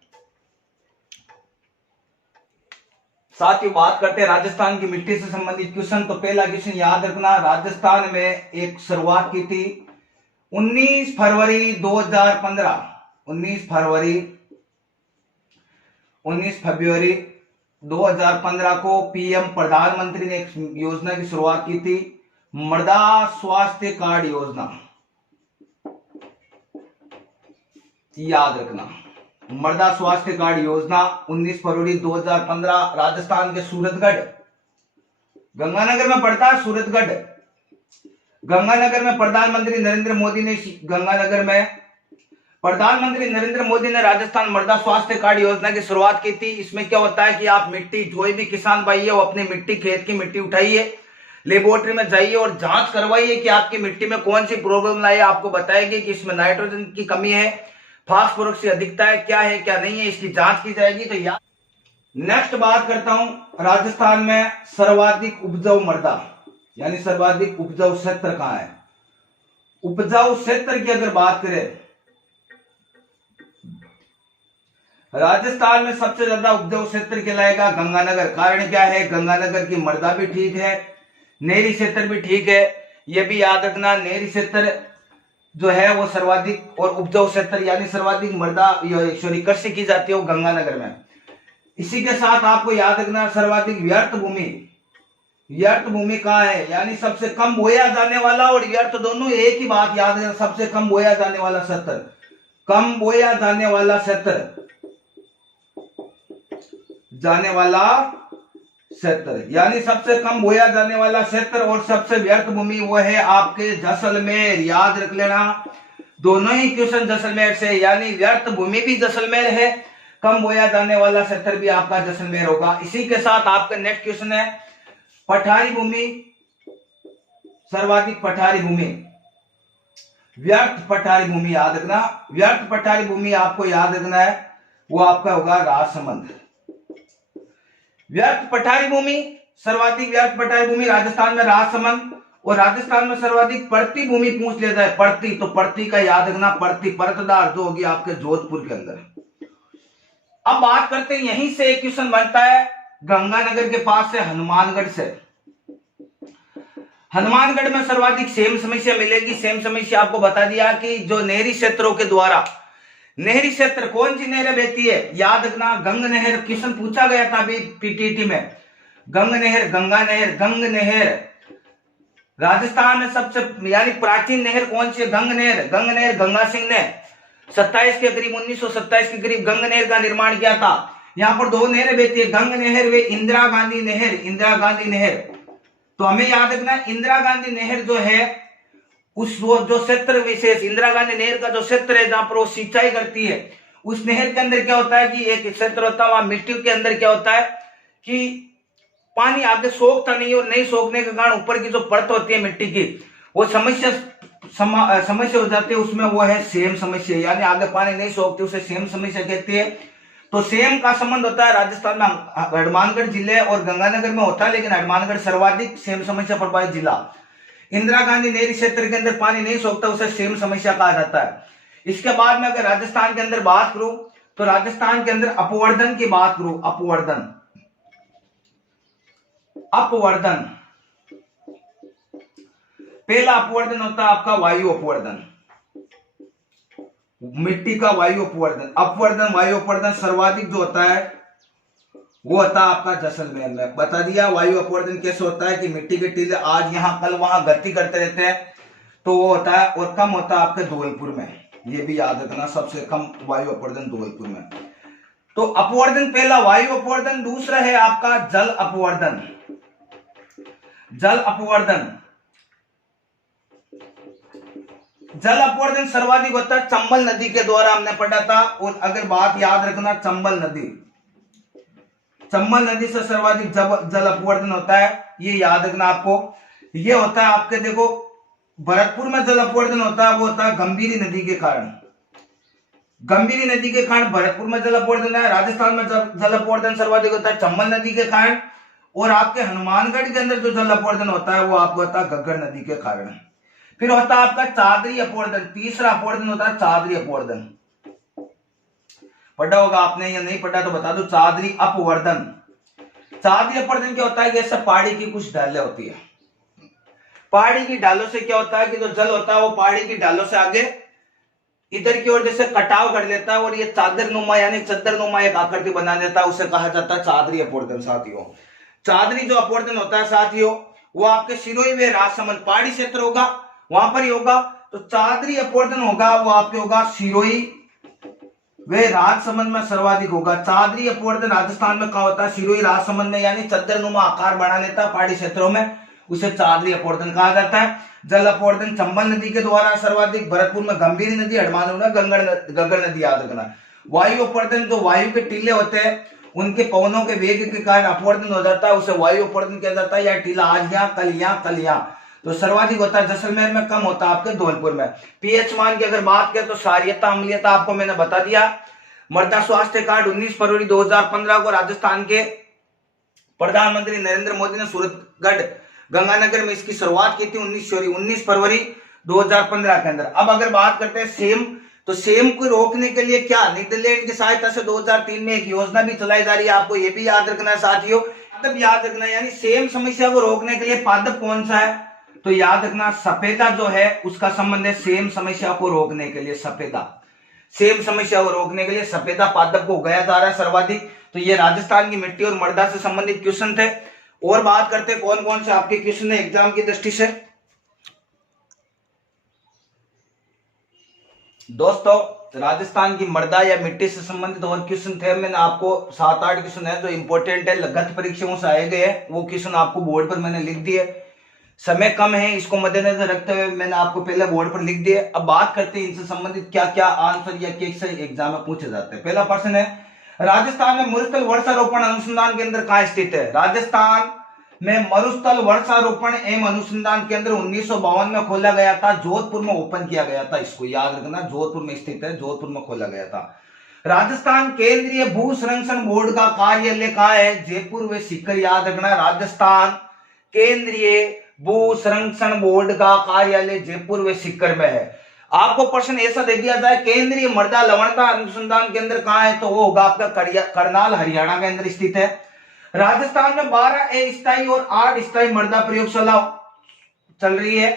साथ ही बात करते हैं राजस्थान की मिट्टी से संबंधित क्वेश्चन। तो पहला क्वेश्चन याद रखना, राजस्थान में एक शुरुआत की थी 19 फरवरी 2015, 19 फरवरी 2015 को पीएम प्रधानमंत्री ने एक योजना की शुरुआत की थी, मृदा स्वास्थ्य कार्ड योजना। याद रखना मृदा स्वास्थ्य कार्ड योजना 19 फरवरी 2015 राजस्थान के सूरतगढ़, गंगानगर में पड़ता है सूरतगढ़। गंगानगर में प्रधानमंत्री नरेंद्र मोदी ने राजस्थान मृदा स्वास्थ्य कार्ड योजना की शुरुआत की थी। इसमें क्या होता है कि आप मिट्टी, कोई भी किसान भाई है वो अपनी मिट्टी, खेत की मिट्टी उठाइए, लेबोरेटरी में जाइए और जांच करवाइए कि आपकी मिट्टी में कौन सी प्रॉब्लम आई, आपको बताएगी कि इसमें नाइट्रोजन की कमी है, फास्फोरस की अधिकता है, क्या है क्या नहीं है, इसकी जांच की जाएगी। तो यार नेक्स्ट बात करता हूं, राजस्थान में सर्वाधिक उपजाऊ मृदा यानी सर्वाधिक उपजाऊ क्षेत्र कहां है। उपजाऊ क्षेत्र की अगर बात करें, राजस्थान में सबसे ज्यादा उपजाऊ क्षेत्र कहलाएगा गंगानगर। कारण क्या है? गंगानगर की मृदा भी ठीक है, नेरी क्षेत्र भी ठीक है। यह भी याद रखना, नेरी क्षेत्र जो है वो सर्वाधिक, और उपजाऊ क्षेत्र यानी सर्वाधिक मृदा कृषि की जाती है वो गंगानगर में। इसी के साथ आपको याद रखना सर्वाधिक व्यर्थ भूमि कहाँ है, यानी सबसे कम बोया जाने वाला और व्यर्थ दोनों एक ही बात याद रखना, सबसे कम बोया जाने वाला क्षेत्र कम बोया जाने वाला क्षेत्र, यानी सबसे कम बोया जाने वाला क्षेत्र और सबसे व्यर्थ भूमि वो है आपके जैसलमेर। याद रख लेना, दोनों ही क्वेश्चन जैसलमेर से, यानी व्यर्थ भूमि भी जैसलमेर है, कम बोया जाने वाला क्षेत्र भी आपका जैसलमेर होगा। इसी के साथ आपका नेक्स्ट क्वेश्चन है पठारी भूमि, सर्वाधिक पठारी भूमि, व्यर्थ पठारी भूमि। याद रखना, व्यर्थ पठारी भूमि आपको याद रखना है, वो आपका होगा राजसमंद। व्यर्थ पठारी भूमि, सर्वाधिक व्यर्थ पठारी भूमि राजस्थान में राजसमंद, और राजस्थान में सर्वाधिक पड़ती भूमि पूछ लिया जाए, पड़ती, तो पड़ती का याद रखना, पड़ती परतदार जो होगी आपके जोधपुर के अंदर। अब बात करते हैं, यहीं से एक क्वेश्चन बनता है गंगानगर के पास से, हनुमानगढ़ से। हनुमानगढ़ में सर्वाधिक सेम समस्या मिलेगी। सेम समस्या आपको बता दिया कि जो नहरी क्षेत्रों के द्वारा, नहरी क्षेत्र कौन सी नहरें बहती है, याद रखना, गंग नहर। क्वेश्चन पूछा गया था अभी पीटीटी में, गंग नहर, गंगा नहर, गंग नहर। राजस्थान में सबसे यानी प्राचीन नहर कौन सी है, गंग नहर। गंग नहर गंगा सिंह ने 27 के करीब 1927 के करीब गंग नहर का निर्माण किया था। यहाँ पर दो नहरें बहती है, गंग नहर वे इंदिरा गांधी नहर, इंदिरा गांधी नहर। तो हमें याद रखना, इंदिरा गांधी नहर जो है उस जो क्षेत्र विशेष, इंदिरा गांधी नहर का जो क्षेत्र है जहां पर वो सिंचाई करती है, उस नहर के अंदर क्या होता है कि एक क्षेत्र होता है, वहां मिट्टी के अंदर क्या होता है कि पानी आगे सोखता नहीं, और नहीं सोखने के कारण ऊपर की जो परत होती है मिट्टी की, वो समस्या हो जाती है, उसमें वो है सेम समस्या, यानी आगे पानी नहीं सोखती, उसे सेम समस्या कहती है। तो सेम का संबंध होता है राजस्थान में हनुमानगढ़ जिले और गंगानगर में होता है, लेकिन हनुमानगढ़ सर्वाधिक सेम समस्या प्रभावित जिला। इंदिरा गांधी नहरी क्षेत्र के अंदर पानी नहीं सोखता, उसे सेम समस्या कहा जाता है। इसके बाद में अगर राजस्थान के अंदर बात करूं, तो राजस्थान के अंदर अपवर्दन की बात करूं, अपवर्दन, अपवर्दन, पहला अपवर्दन होता है आपका वायु अपवर्दन, मिट्टी का वायु अपवर्दन। अपवर्दन, वायु अपवर्दन सर्वाधिक जो होता है वो होता है आपका जैसलमेर में। बता दिया वायु अपवर्दन कैसे होता है कि मिट्टी के टीले आज यहाँ कल वहां गति करते रहते हैं, तो वो होता है, और कम होता है आपके धौलपुर में। ये भी याद रखना, सबसे कम वायु अपवर्दन धौलपुर में। तो अपवर्दन पहला वायु अपवर्दन, दूसरा है आपका जल अपवर्दन। जल अपवर्दन, जल अपवर्दन सर्वाधिक होता है चंबल नदी के द्वारा, हमने पढ़ा था। और अगर बात याद रखना, चंबल नदी, चंबल नदी से सर्वाधिक जल अपवर्दन होता है, ये याद रखना आपको। ये होता है आपके, देखो भरतपुर में जल अपवर्दन होता है, वो होता है गंभीरी नदी के कारण, गंभीरी नदी के कारण भरतपुर में जल अपवर्दन है। राजस्थान में जल अपवर्दन सर्वाधिक होता है चंबल नदी के कारण, और आपके हनुमानगढ़ के अंदर जो जल अपवर्दन होता है वो आपको होता है घग्गर नदी के कारण। फिर होता है आपका चादरी अपवर्दन, तीसरा अपवर्दन होता है चादरी अपवर्दन। पढ़ा होगा आपने या नहीं पढ़ा तो बता दो, चादरी अपवर्दन। चादरी अपवर्दन क्या होता है कि ऐसा पहाड़ी की कुछ ढालें होती है, पहाड़ी की ढालों से क्या होता है कि जो जल होता है वो पहाड़ी की ढालों से आगे इधर की ओर जैसे कटाव कर लेता है, और ये चादर नुमा यानी चद्दर नुमा एक आकृति बना देता है, उसे कहा जाता है चादरी अपवर्दन। साथियों, चादरी जो अपवर्दन होता है साथियों, वो आपके सिरोही व राजसमंद पहाड़ी क्षेत्र होगा, वहां पर ही होगा। तो चादरी अपवर्दन होगा वो आपके होगा सिरोही वे राजसमंद में सर्वाधिक होगा। चादरी अपवर्दन राजस्थान में कहा होता है सिरोही राजसमंद में, यानी चद्दरनुमा आकार बना लेता है पहाड़ी क्षेत्रों में, उसे चादरी अपवर्दन कहा जाता है। जल अपवर्दन चंबल नदी के द्वारा सर्वाधिक, भरतपुर में गंभीरी नदी, हनुमानगढ़ में घग्गर नदी, याद रखना। वायु अपवर्दन, जो वायु के टीले होते हैं उनके पवनों के वेग के कारण अपवर्दन हो जाता है, उसे वायु अपवर्दन किया जाता है। यह टीला आज यहाँ कल यहाँ कल यहाँ, तो सर्वाधिक होता है जैसलमेर में, कम होता है आपके धौलपुर में। पीएच मान की अगर बात करें तो क्षारीयता अम्लीयता आपको मैंने बता दिया। मृदा स्वास्थ्य कार्ड 19 फरवरी 2015 को राजस्थान के प्रधानमंत्री नरेंद्र मोदी ने सूरतगढ़ गंगानगर में इसकी शुरुआत की थी 19 फरवरी 2015 के अंदर। अब अगर बात करते हैं सेम, तो सेम को रोकने के लिए क्या नीदरलैंड की सहायता से 2003 में एक योजना भी चलाई जा रही है, आपको ये भी याद रखना है साथियों। पादप याद रखना, यानी सेम समस्या को रोकने के लिए पादप कौन सा है, तो याद रखना सफेदा जो है उसका संबंध है सेम समस्या को रोकने के लिए। सफेदा, सेम समस्या को रोकने के लिए सफेदा पादप को उगाया जा रहा है सर्वाधिक। तो ये राजस्थान की मिट्टी और मृदा से संबंधित क्वेश्चन थे। और बात करते हैं कौन कौन से आपके क्वेश्चन है एग्जाम की दृष्टि से। दोस्तों, राजस्थान की मृदा या मिट्टी से संबंधित और क्वेश्चन थे। मैंने आपको 7-8 क्वेश्चन है जो इंपॉर्टेंट है, गत परीक्षाओं से आए गए हैं, वो क्वेश्चन आपको बोर्ड पर मैंने लिख दिए। समय कम है, इसको मद्देनजर रखते हुए मैंने आपको पहले बोर्ड पर लिख दिए। अब बात करते हैं इनसे संबंधित क्या क्या आंसर या कैसे एग्जाम में पूछे जाते हैं। पहला प्रश्न है, राजस्थान में मरुस्थल वर्षारोपण अनुसंधान केंद्र कहाँ स्थित है? राजस्थान में मरुस्थल वर्षारोपण एवं अनुसंधान केंद्र 1952 में खोला गया था, जोधपुर में ओपन किया गया था। इसको याद रखना, जोधपुर में स्थित है, जोधपुर में खोला गया था। राजस्थान केंद्रीय भू संरक्षण बोर्ड का कार्यालय कहाँ है? जयपुर व सीकर। याद रखना, राजस्थान केंद्रीय भू संरक्षण बोर्ड का कार्यालय जयपुर व सीकर में है। आपको प्रश्न ऐसा दे दिया जाए, केंद्रीय मृदा लवणता अनुसंधान केंद्र कहाँ है? तो वो होगा आपका करनाल, हरियाणा के अंदर स्थित है। राजस्थान में 12 अस्थायी और 8 स्थायी मृदा प्रयोगशाला चल रही है।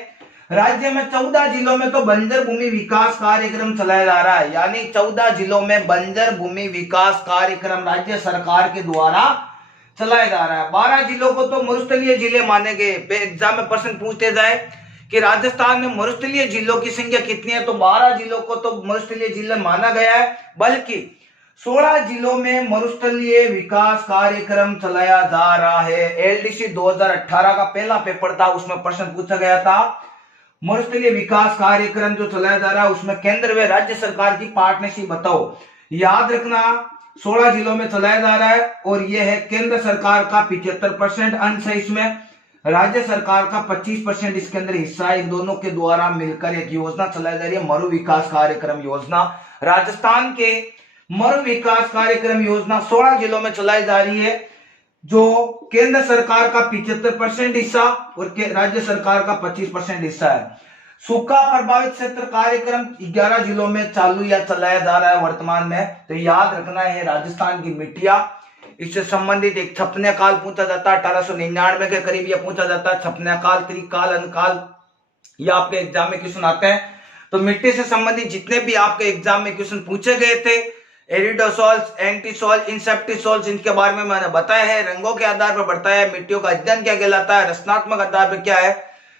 राज्य में 14 जिलों में तो बंजर भूमि विकास कार्यक्रम चलाया जा रहा है, यानी 14 जिलों में बंजर भूमि विकास कार्यक्रम राज्य सरकार के द्वारा चलाया जा रहा है। 12 जिलों को तो मरुस्थलीय जिले माने गए। एग्जाम में प्रश्न पूछते जाए कि राजस्थान में मरुस्थलीय जिलों की संख्या कितनी है, तो 12 जिलों को तो मरुस्थलीय जिले माना गया है, बल्कि 16 जिलों में मरुस्थलीय विकास कार्यक्रम चलाया जा रहा है। एलडीसी 2018 का पहला पेपर था, उसमें प्रश्न पूछा गया था, मरुस्थलीय विकास कार्यक्रम जो चलाया जा रहा है उसमें केंद्र व राज्य सरकार की पार्टनरशिप बताओ। याद रखना, 16 जिलों में चलाया जा रहा है और यह है केंद्र सरकार का 75% अंश है, इसमें राज्य सरकार का 25% इसके अंदर हिस्सा है। इन दोनों के द्वारा मिलकर एक योजना चलाई जा रही है, मरु विकास कार्यक्रम योजना। राजस्थान के मरु विकास कार्यक्रम योजना 16 जिलों में चलाई जा रही है, जो केंद्र सरकार का 75% हिस्सा और राज्य सरकार का 25% हिस्सा है। सूखा प्रभावित क्षेत्र कार्यक्रम 11 जिलों में चालू या चलाया जा रहा है वर्तमान में। तो याद रखना है, राजस्थान की मिट्टियां, इससे संबंधित एक छपने काल पूछा जाता है, 1899 के करीब यह पूछा जाता है। छपने काल, त्रिकाल, अनकाल, ये आपके एग्जाम में क्वेश्चन आते हैं। तो मिट्टी से संबंधित जितने भी आपके एग्जाम में क्वेश्चन पूछे गए थे, एरिडोसॉल्स, एंटीसॉल, इंसेप्टिसॉल्स, इनके बारे में मैंने बताया है। रंगों के आधार पर बढ़ता है, मिट्टियों का अध्ययन क्या कहलाता है, रचनात्मक आधार पर क्या है।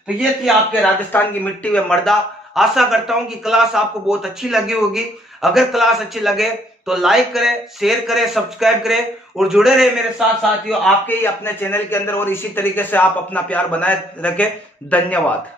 तो ये थी आपके राजस्थान की मिट्टी व मृदा। आशा करता हूं कि क्लास आपको बहुत अच्छी लगी होगी। अगर क्लास अच्छी लगे तो लाइक करें, शेयर करें, सब्सक्राइब करें और जुड़े रहे मेरे साथ साथियों आपके ही अपने चैनल के अंदर, और इसी तरीके से आप अपना प्यार बनाए रखें। धन्यवाद।